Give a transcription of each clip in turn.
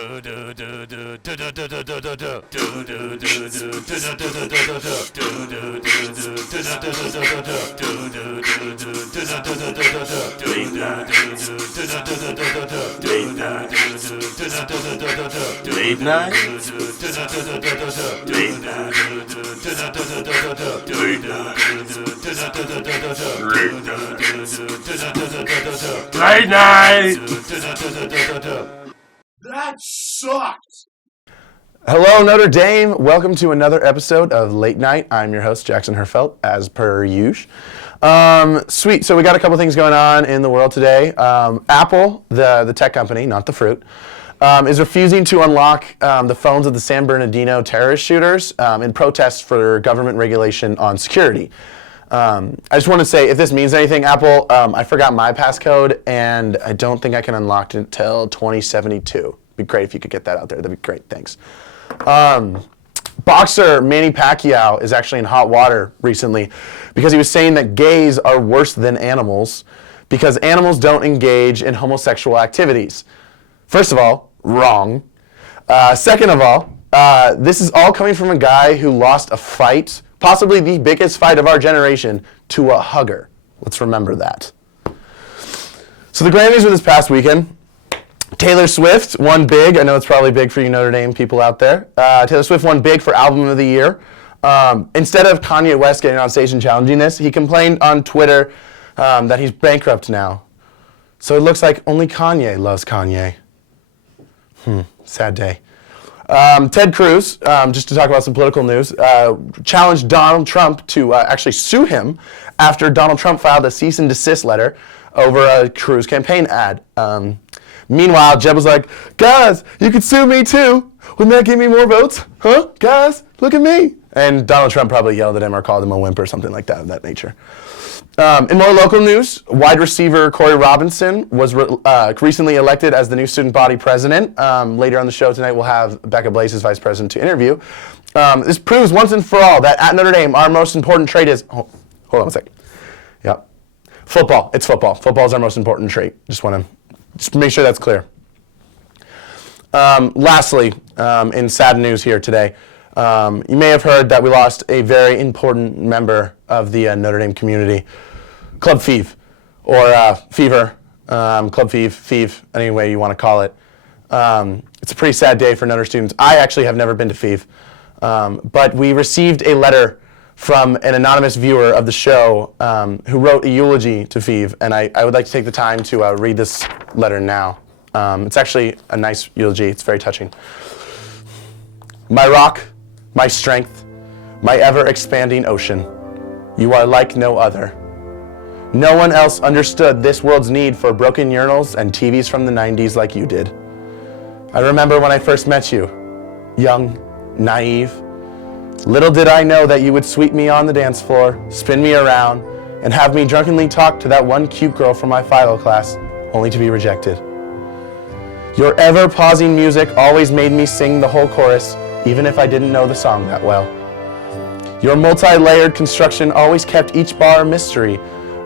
Late night. Late night. That sucked. Hello, Notre Dame. Welcome to another episode of Late Night. I'm your host, Jackson Herrfeldt, as per usual. Sweet. So we got a couple things going on in the world today. Apple, the tech company, not the fruit, is refusing to unlock the phones of the San Bernardino terrorist shooters in protest for government regulation on security. I just want to say, if this means anything, Apple, I forgot my passcode, and I don't think I can unlock it until 2072. It'd be great if you could get that out there. That'd be great. Thanks. Boxer Manny Pacquiao is actually in hot water recently because he was saying that gays are worse than animals because animals don't engage in homosexual activities. First of all, wrong. Second of all, this is all coming from a guy who lost a fight, possibly the biggest fight of our generation, to a hugger. Let's remember that. So the Grammys were this past weekend. Taylor Swift won big. I know it's probably big for you Notre Dame people out there. Taylor Swift won big for Album of the Year. Instead of Kanye West getting on stage and challenging this, he complained on Twitter that he's bankrupt now. So it looks like only Kanye loves Kanye. Sad day. Ted Cruz, just to talk about some political news, challenged Donald Trump to actually sue him after Donald Trump filed a cease and desist letter over a Cruz campaign ad. Meanwhile, Jeb was like, guys, you could sue me too. Wouldn't that give me more votes? Huh? Guys, look at me. And Donald Trump probably yelled at him or called him a wimp or something like that of that nature. In more local news, wide receiver Corey Robinson was recently elected as the new student body president. Later on the show tonight, we'll have Becca, Blaise's vice president, to interview. This proves once and for all that at Notre Dame, our most important trait is... Hold on a second. Yep. Football. It's football. Football is our most important trait. Just make sure that's clear. Lastly, in sad news here today, you may have heard that we lost a very important member of the Notre Dame community, Club Feeve, or Fever, Club Feeve, any way you want to call it. It's a pretty sad day for Notre students. I actually have never been to Feeve, but we received a letter from an anonymous viewer of the show who wrote a eulogy to Feeve, and I would like to take the time to read this letter now. It's actually a nice eulogy. It's very touching. My rock, my strength, my ever-expanding ocean, you are like no other. No one else understood this world's need for broken urinals and TVs from the 90s like you did. I remember when I first met you, young, naive. Little did I know that you would sweep me on the dance floor, spin me around, and have me drunkenly talk to that one cute girl from my philo class, only to be rejected. Your ever-pausing music always made me sing the whole chorus, even if I didn't know the song that well. Your multi-layered construction always kept each bar a mystery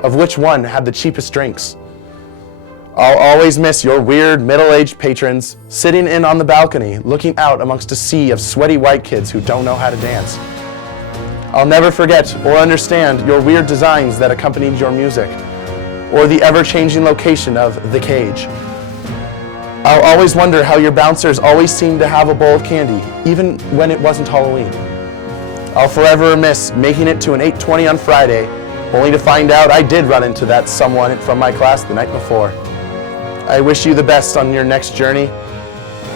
of which one had the cheapest drinks. I'll always miss your weird middle-aged patrons sitting in on the balcony looking out amongst a sea of sweaty white kids who don't know how to dance. I'll never forget or understand your weird designs that accompanied your music, or the ever-changing location of The Cage. I'll always wonder how your bouncers always seemed to have a bowl of candy, even when it wasn't Halloween. I'll forever miss making it to an 8:20 on Friday, only to find out I did run into that someone from my class the night before. I wish you the best on your next journey.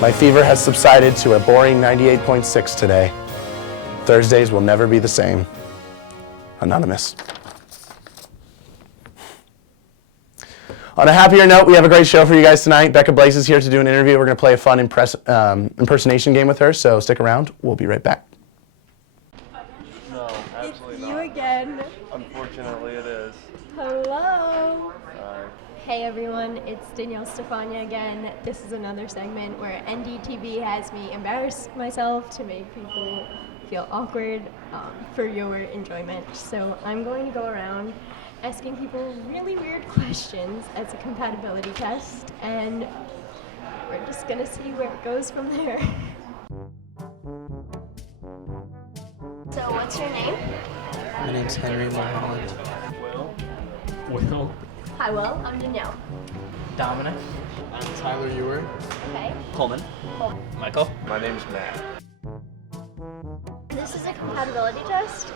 My fever has subsided to a boring 98.6 today. Thursdays will never be the same. Anonymous. On a happier note, we have a great show for you guys tonight. Becca Blaise is here to do an interview. We're going to play a fun impersonation game with her, so stick around. We'll be right back. No, absolutely not. You again. Unfortunately, it is. Hello. Hi. Hey everyone, it's Danielle Stefania again. This is another segment where NDTV has me embarrass myself to make people feel awkward for your enjoyment. So I'm going to go around asking people really weird questions as a compatibility test, and we're just gonna see where it goes from there. So what's your name? My name's Henry Mulholland. Will. Hi, Will. I'm Danielle. Dominic. I'm Tyler Ewer. Okay. Coleman. Cool. Michael. My name's Matt. This is a compatibility test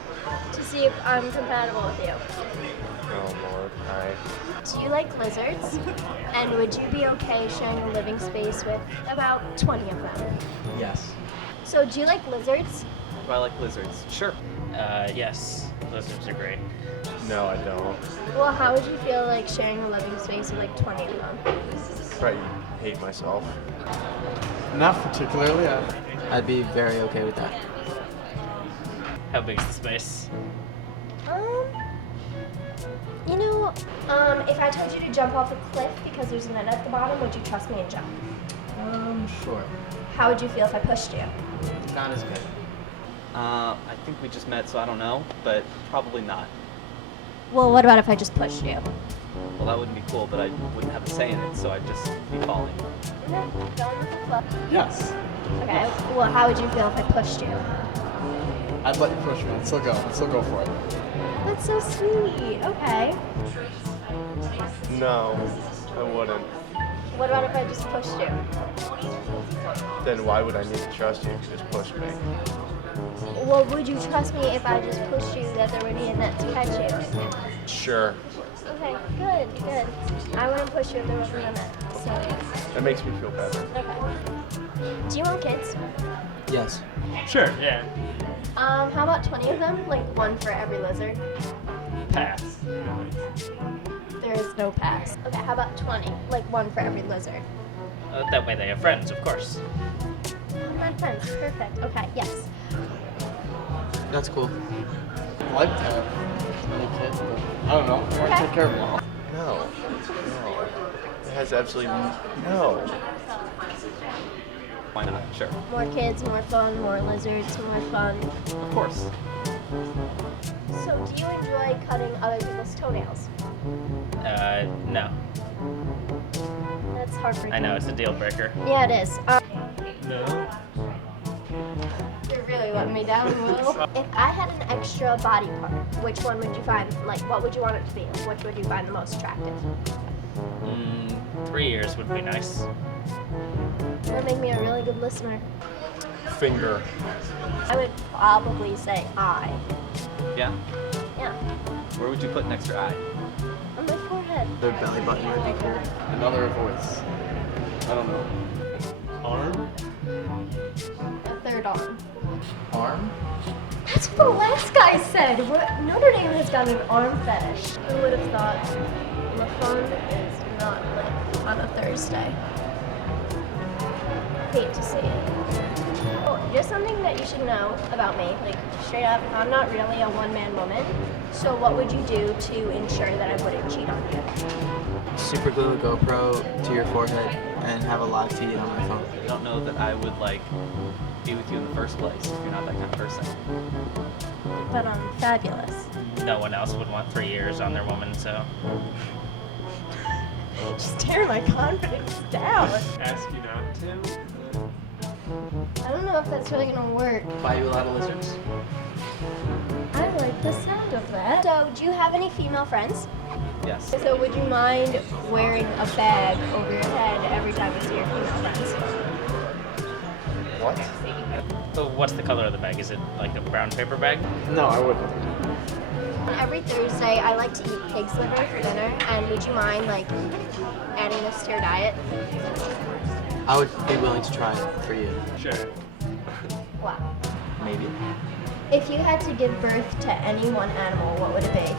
to see if I'm compatible with you. Oh Lord. Alright. Do you like lizards? And would you be okay sharing a living space with about 20 of them? Yes. So do you like lizards? Do I like lizards? Sure. Yes. Lizards are great. No, I don't. Well, how would you feel like sharing a living space with like 20 of them? Probably hate myself. Not particularly. I'd be very okay with that. How big is the space? If I told you to jump off a cliff because there's a net at the bottom, would you trust me and jump? Sure. How would you feel if I pushed you? Not as good. I think we just met, so I don't know, but probably not. Well, what about if I just pushed you? Well, that wouldn't be cool, but I wouldn't have a say in it, so I'd just be falling. Okay, going with the flow. Yes. Okay, well, how would you feel if I pushed you? I'd let you push me. I'd still go. I'd still go for it. That's so sweet. Okay. No, I wouldn't. What about if I just pushed you? Then why would I need to trust you if you just pushed me? Well, would you trust me if I just pushed you that there would be a net to catch you? Sure. Okay, good. I wouldn't push you if there wasn't a net. So, That makes me feel better. okay. Do you want kids? Yes. Sure, yeah. How about 20 of them? Like one for every lizard? Pass. There is no pass. Okay, how about 20? Like one for every lizard. That way they have friends, of course. My friends, perfect. Okay, yes. That's cool. I'd like to have any kids, but I don't know. I want to Okay. take care of them all. No. It has absolutely no. Why not? Sure. More kids, more fun, more lizards, more fun. Of course. So, do you enjoy cutting other people's toenails? No. That's heartbreaking. I know, it's a deal breaker. Yeah, it is. No. You're really letting me down, Will. If I had an extra body part, which one would you find? Like, what would you want it to be? Which would you find the most attractive? 3 years would be nice. That would make me a really good listener. Finger. I would probably say eye. Yeah? Yeah, Where would you put an extra eye? on my forehead. Their belly button would be cool. Another voice. I don't know. Arm? A third arm. Arm? That's what the last guy said. Notre Dame has got an arm fetish. Who would have thought the fun is not lit on a Thursday? Hate to see it. Well, just something that you should know about me, like straight up, I'm not really a one-man woman. So what would you do to ensure that I wouldn't cheat on you? Super glue a GoPro to your forehead and have a live feed on my phone. I don't know that I would, be with you in the first place if you're not that kind of person. But I'm fabulous. No one else would want 3 years on their woman, so. Just tear my confidence down. Ask you not to? I don't know if that's really gonna work. Buy you a lot of lizards? I like the sound of that. So, do you have any female friends? Yes. So, would you mind wearing a bag over your head every time you see your female friends? What? So what's the color of the bag? Is it like a brown paper bag? No, I wouldn't. Every Thursday, I like to eat pig's liver for dinner, and would you mind, adding this to your diet? I would be willing to try it for you. Sure. Wow. Maybe. If you had to give birth to any one animal, what would it be?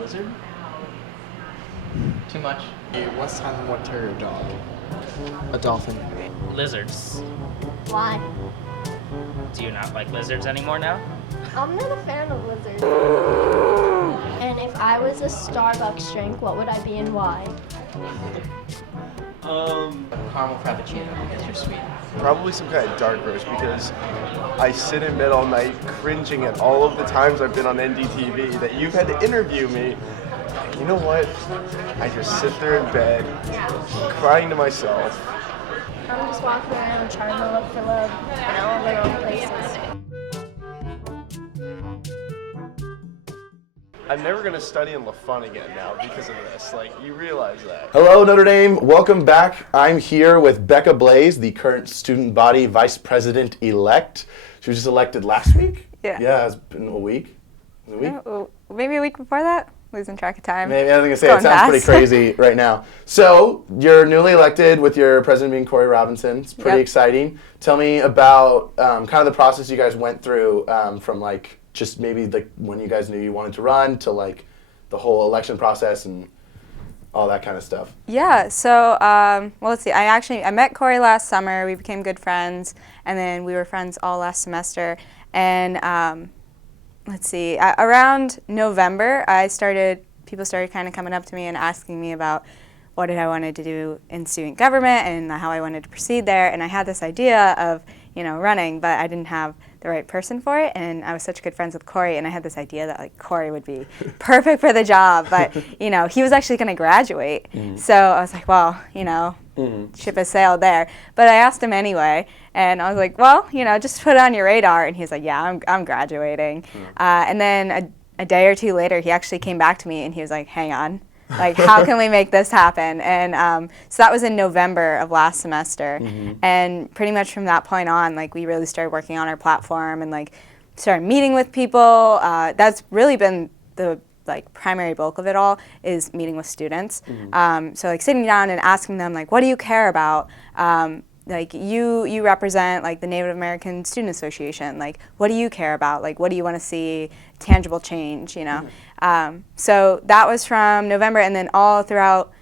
Lizard? Too much. A West Highland White Terrier dog. A dolphin. Lizards. Why? Do you not like lizards anymore now? I'm not a fan of lizards. And if I was a Starbucks drink, what would I be and why? Caramel frappuccino because you're sweet. Probably some kind of dark roast because I sit in bed all night cringing at all of the times I've been on NDTV that you've had to interview me you know what? I just sit there in bed, crying to myself. I'm just walking around trying to look for love in all the wrong places. I'm never gonna study in LaFun again now because of this. Like, you realize that. Hello, Notre Dame. Welcome back. I'm here with Becca Blaise, the current student body vice president-elect. She was just elected last week? Yeah. Yeah, it's been a week. Was it a week? Oh, maybe a week before that? Losing track of time. Maybe, I was going to say, Going it sounds pretty fast. crazy right now. So, you're newly elected with your president being Corey Robinson. It's pretty Yep. exciting. Tell me about kind of the process you guys went through from like, just maybe like when you guys knew you wanted to run to like the whole election process and all that kind of stuff. Yeah, so, well, let's see. I met Corey last summer. We became good friends, and then we were friends all last semester. And let's see, around November, people started kind of coming up to me and asking me about what I wanted to do in student government and how I wanted to proceed there. And I had this idea of, running, but I didn't have the right person for it. And I was such good friends with Corey, and I had this idea that like Corey would be perfect for the job. But, he was actually going to graduate. Mm-hmm. So I was like, well, ship has sailed there. But I asked him anyway, and I was like, well, just put it on your radar. And he was like, yeah, I'm graduating. And then a day or two later, he actually came back to me, and he was like, hang on. Like, how can we make this happen? And so that was in November of last semester. Mm-hmm. And pretty much from that point on, like, we really started working on our platform and, like, started meeting with people. That's really been the, like, primary bulk of it all is meeting with students. Mm-hmm. So, like, sitting down and asking them, like, what do you care about? Like, you represent, like, the Native American Student Association. Like, what do you care about? Like, what do you want to see tangible change, Mm-hmm. So that was from November, and then all throughout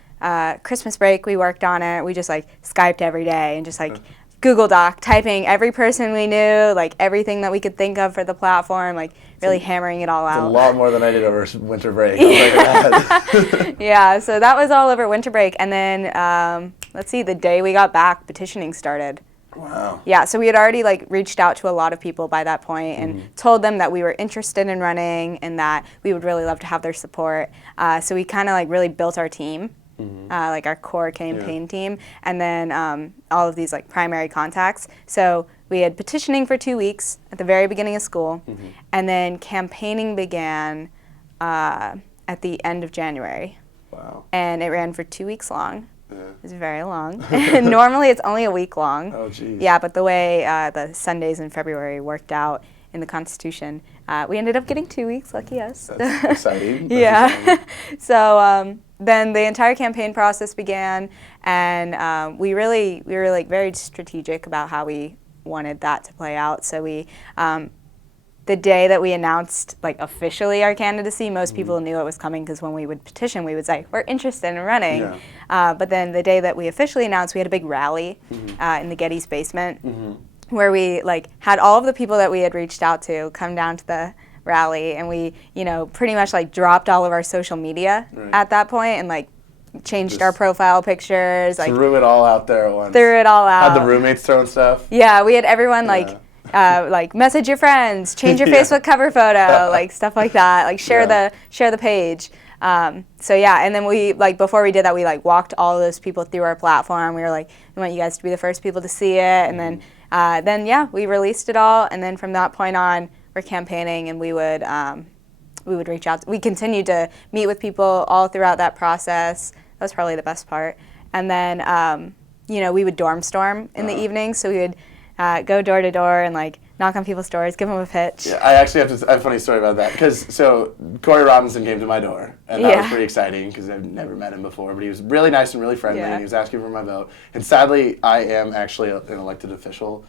Christmas break, we worked on it. We just, like, Skyped every day and just, like, Google Doc, typing every person we knew, like, everything that we could think of for the platform, like, really hammering it all out. A lot more than I did over winter break. Like yeah, so that was all over winter break. And then, let's see, the day we got back, petitioning started. Wow. Yeah, so we had already like reached out to a lot of people by that point and mm-hmm. told them that we were interested in running and that we would really love to have their support. So we kind of like really built our team, mm-hmm. Like our core campaign team, and then all of these like primary contacts. So we had petitioning for 2 weeks at the very beginning of school, mm-hmm. and then campaigning began at the end of January. Wow. And it ran for 2 weeks long. It's very long. Normally it's only a week long. Oh, geez. Yeah, but the way the Sundays in February worked out in the Constitution, we ended up getting 2 weeks. Lucky us. That's exciting. Yeah. So then the entire campaign process began, and we were like very strategic about how we wanted that to play out. So we. The day that we announced like officially our candidacy, most mm-hmm. people knew it was coming because when we would petition, we would say, we're interested in running. Yeah. But then the day that we officially announced, we had a big rally mm-hmm. In the Getty's basement mm-hmm. where we like had all of the people that we had reached out to come down to the rally, and we, pretty much like dropped all of our social media at that point and like changed our profile pictures. Like threw it all out there at once. Threw it all out. Had the roommates throwing stuff. Yeah, we had everyone like like message your friends, change your Facebook cover photo, like stuff like that. Like share the page. So yeah, and then we like before we did that, we like walked all those people through our platform. We were like, we want you guys to be the first people to see it, and then yeah, we released it all, and then from that point on, we're campaigning, and we would reach out. We continued to meet with people all throughout that process. That was probably the best part. And then we would dorm storm in the evening, so we would. Go door to door and like knock on people's doors, give them a pitch. Yeah, I actually have a funny story about that because Corey Robinson came to my door, and that was pretty exciting because I've never met him before. But he was really nice and really friendly, and he was asking for my vote. And sadly, I am actually an elected official.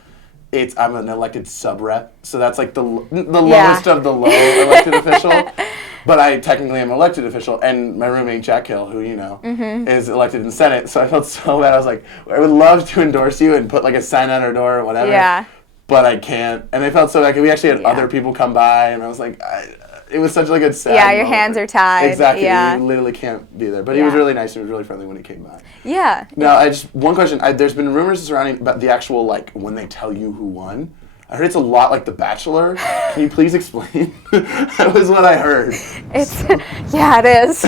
I'm an elected sub-rep, so that's like the lowest of the low elected official. But I technically am an elected official, and my roommate Jack Hill, who mm-hmm. is elected in Senate, so I felt so bad. I was like, I would love to endorse you and put like a sign on our door or whatever, but I can't. And I felt so bad because we actually had other people come by, and I was like, it was such like a sad your moment. hands are tied. Exactly, you literally can't be there. But he was really nice and he was really friendly when he came by. Yeah. Now, one question. There's been rumors surrounding about the actual, like, when they tell you who won. I heard it's a lot like The Bachelor. Can you please explain? That was what I heard. Yeah, it is.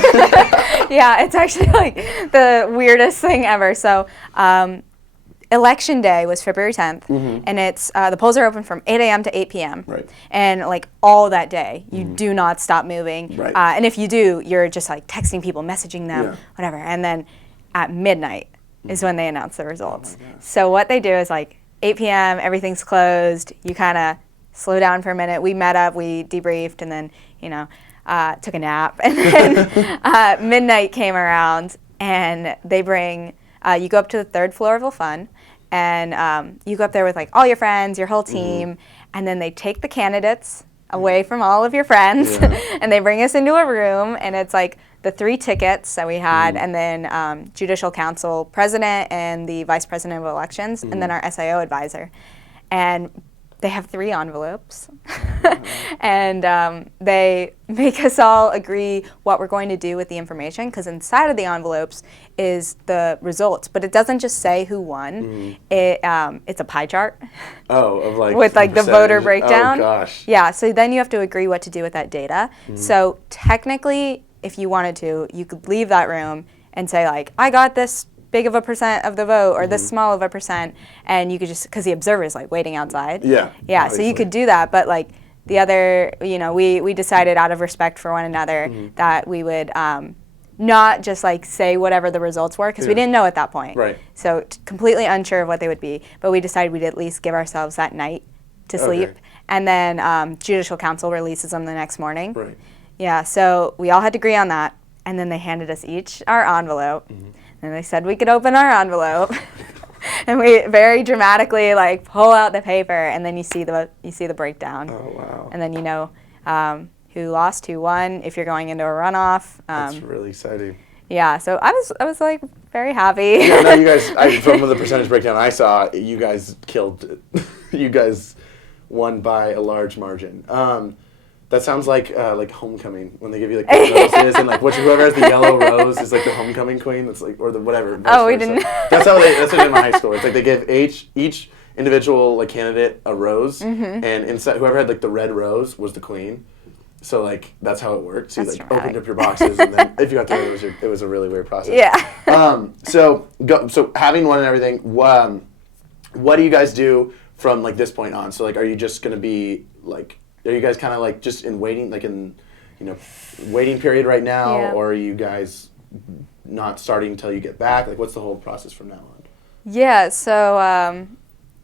Yeah, it's actually like the weirdest thing ever. So, Election Day was February 10th, and it's the polls are open from 8 a.m. to 8 p.m. Right. And like all that day, you do not stop moving. Right. And if you do, you're just like texting people, messaging them, Yeah. whatever. And then at midnight is when they announce the results. So what they do is like 8 p.m., everything's closed. You kind of slow down for a minute. We met up, we debriefed, and then, took a nap. And then midnight came around, and they bring, you go up to the third floor of the fund, and you go up there with like all your friends, your whole team, and then they take the candidates away from all of your friends, and they bring us into a room, and it's like the 3 tickets that we had, and then Judicial Council President and the Vice President of Elections, and then our SIO advisor. And they have 3 envelopes, and they make us all agree what we're going to do with the information, because inside of the envelopes is the results, but it doesn't just say who won. It's a pie chart. Oh, of like with like the voter breakdown. Oh gosh. Yeah, so then you have to agree what to do with that data. So technically, if you wanted to, you could leave that room and say like, I got this big of a percent of the vote, or this small of a percent, and you could just, because the observer is like waiting outside. Yeah. Yeah, obviously. so you could do that, but like the other, we decided out of respect for one another that we would not just like say whatever the results were, because we didn't know at that point. Right. So completely unsure of what they would be, but we decided we'd at least give ourselves that night to sleep, and then Judicial Council releases them the next morning. Right. Yeah, so we all had to agree on that, and then they handed us each our envelope, and they said we could open our envelope, and we very dramatically like pull out the paper, and then you see the breakdown. Oh wow. And then you know who lost, who won, if you're going into a runoff. That's really exciting. Yeah, so I was like very happy. Yeah, no, you guys. From the percentage breakdown I saw, you guys killed it. You guys won by a large margin. That sounds like homecoming, when they give you like the roses, and like whoever has the yellow rose is like the homecoming queen. That's like, or the whatever. Oh, we didn't. That's what they did in my high school. It's like they give each individual like candidate a rose, and inside whoever had like the red rose was the queen. So like that's how it worked. So you That's like dramatic. opened up your boxes, and then if you got the red rose, it was a really weird process. Yeah. So having won and everything, what do you guys do from like this point on? So like, are you just gonna be like? Are you guys kind of like just in waiting, like in, waiting period right now, Yeah. or are you guys not starting until you get back? Like, what's the whole process from now on? Yeah, so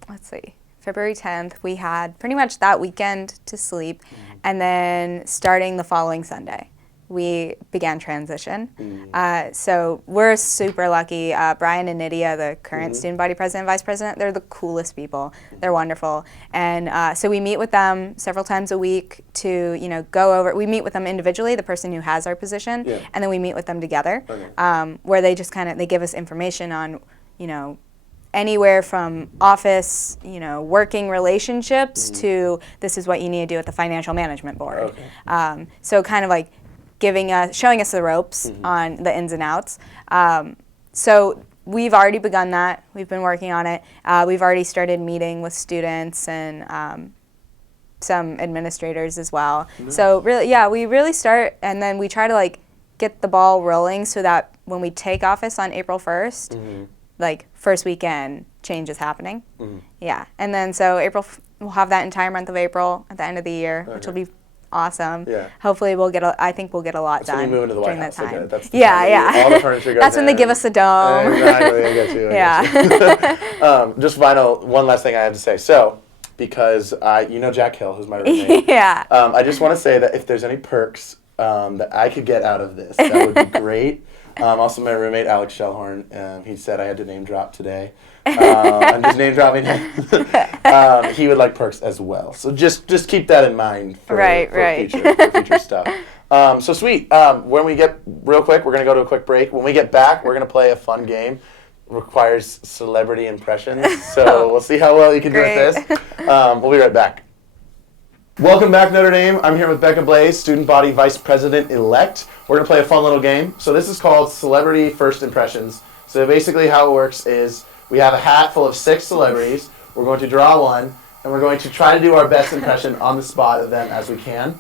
let's see. February 10th, we had pretty much that weekend to sleep, and then starting the following Sunday, we began transition. So we're super lucky. Brian and Nydia, the current student body president and vice president, they're the coolest people. They're wonderful. And so we meet with them several times a week to, go over. We meet with them individually, the person who has our position, and then we meet with them together, where they just they give us information on, anywhere from office, working relationships to this is what you need to do at the financial management board. So kind of like showing us the ropes on the ins and outs. So we've already begun that. We've been working on it. We've already started meeting with students and some administrators as well. So really, we really start, and then we try to like get the ball rolling so that when we take office on April 1st, like first weekend, change is happening. Yeah, and then so we'll have that entire month of April at the end of the year, which will be awesome. Yeah. Hopefully I think we'll get a lot done when you move into the during White that House. time. That's the Yeah. All the furniture goes That's when they in. give us the dome. Exactly, I get you. Yeah. Just one last thing I have to say. So, because Jack Hill, who's my roommate. Yeah. I just want to say that if there's any perks that I could get out of this, that would be great. Also, my roommate, Alex Shellhorn, he said I had to name drop today. I'm just name dropping him. He would like perks as well. So just keep that in mind for future stuff. So sweet. When we get real quick, we're going to go to a quick break. When we get back, we're going to play a fun game. Requires celebrity impressions. So we'll see how well you can do with this. We'll be right back. Welcome back, Notre Dame. I'm here with Becca, Blaise, Student Body Vice President-elect. We're going to play a fun little game. So this is called Celebrity First Impressions. So basically how it works is we have a hat full of 6 celebrities. We're going to draw one, and we're going to try to do our best impression on the spot of them as we can.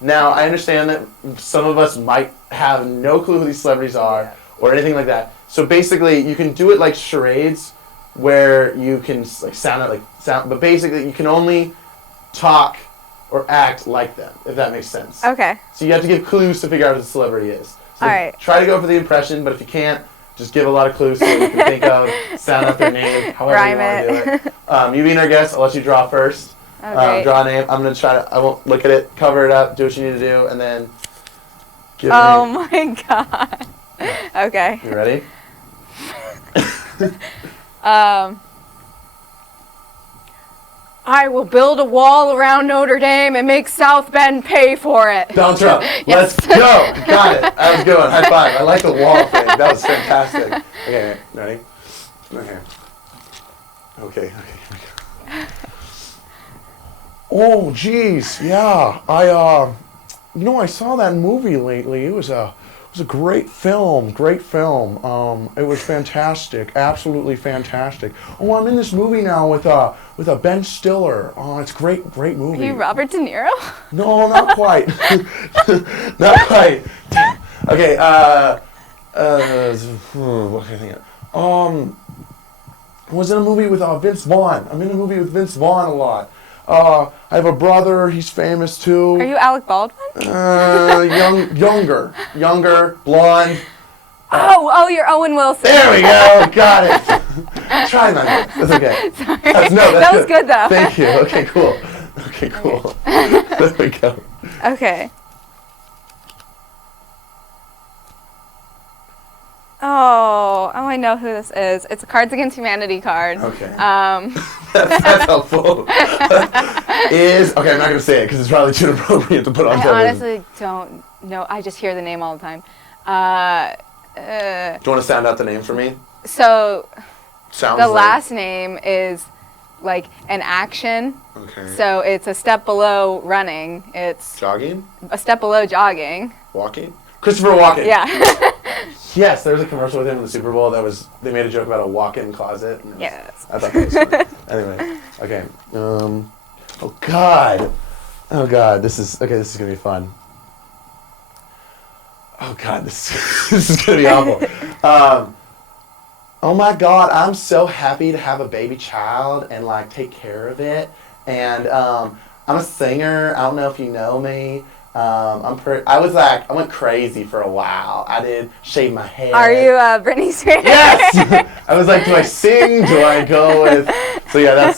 Now, I understand that some of us might have no clue who these celebrities are or anything like that. So basically, you can do it like charades, where you can like sound, but basically you can only talk or act like them, if that makes sense. Okay. So you have to give clues to figure out who the celebrity is. So All right. Try to go for the impression, but if you can't, just give a lot of clues so you can think of, sound out their name, however Rhyme you want to do it. it. You being our guest, I'll let you draw first. Okay. Draw a name. I'm going to try to, I won't look at it, cover it up, do what you need to do, and then give Oh me. my god. Okay. You ready? I will build a wall around Notre Dame and make South Bend pay for it. Donald Trump. Yes. Let's go. Got it. That was a good one. High five. I like the wall thing. That was fantastic. Okay, ready? Okay. Okay, here we go. Oh, geez. Yeah. I saw that movie lately. It was a great film. Great film. It was fantastic. Absolutely fantastic. Oh, I'm in this movie now with Ben Stiller. Oh, it's great movie. Are you Robert De Niro? No, not quite. Not quite. Okay, what can I think of? I was in a movie with Vince Vaughn. I'm in a movie with Vince Vaughn a lot. I have a brother, he's famous too. Are you Alec Baldwin? Younger, blonde. Oh, you're Owen Wilson. There we go, got it. Try my best. That's okay. Sorry. That's That was good though. Thank you. Okay, cool. There we go. Okay. Oh, I know who this is. It's a Cards Against Humanity card. Okay. That's helpful. Okay, I'm not going to say it because it's probably too inappropriate to put on I television. honestly don't know. I just hear the name all the time. Do you want to sound out the name for me? So Sounds the like... last name is like an action. Okay. So it's a step below running. It's Jogging? a step below jogging. Walking? Christopher Walken. Yeah. Yes, there was a commercial with him in the Super Bowl that was, they made a joke about a walk-in closet. And Yes. I thought that was funny. Anyway, okay. Oh God, this is gonna be fun. Oh God, this is gonna be awful. Oh my God, I'm so happy to have a baby child and like take care of it. And I'm a singer. I don't know if you know me. I went crazy for a while. I did shave my head. Are you Britney Spears? Yes! I was like, do I sing? Do I go with... So yeah,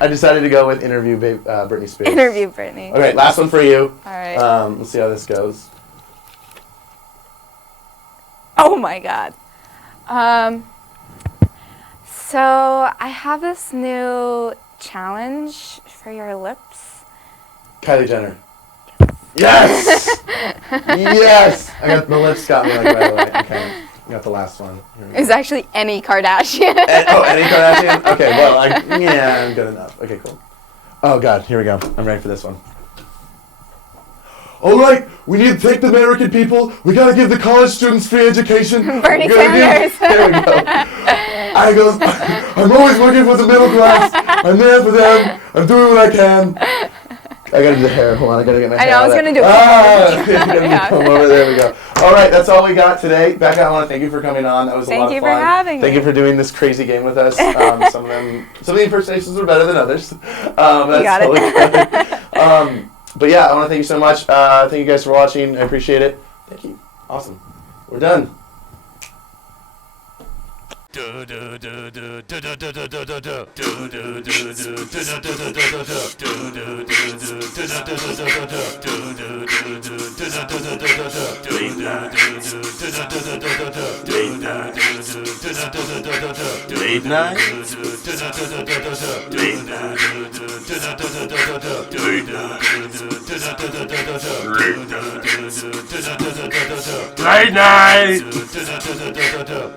I decided to go with Britney Spears. Interview Britney. Okay, last one for you. All right. Let's see how this goes. Oh my God. So I have this new challenge for your lips. Kylie Jenner. Yes! Yes! My lips got me like right away. Okay, I got the last one. It's actually any Kardashian. Any Kardashian? Okay, well, I'm good enough. Okay, cool. Oh God, here we go. I'm ready for this one. All right, we need to take the American people. We gotta give the college students free education. Bernie Sanders. There we go. I'm always working for the middle class. I'm there for them. I'm doing what I can. I gotta do the hair. Hold on, I gotta get my hair. I know, I was gonna do it. Come over. There we go. All right, that's all we got today. Becca, I want to thank you for coming on. That was a lot of fun. Thank you for having me. Thank you for doing this crazy game with us. Some of the impersonations were better than others. That's got it. totally good. But yeah, I want to thank you so much. Thank you guys for watching. I appreciate it. Thank you. Awesome. We're done. Late night. Late night.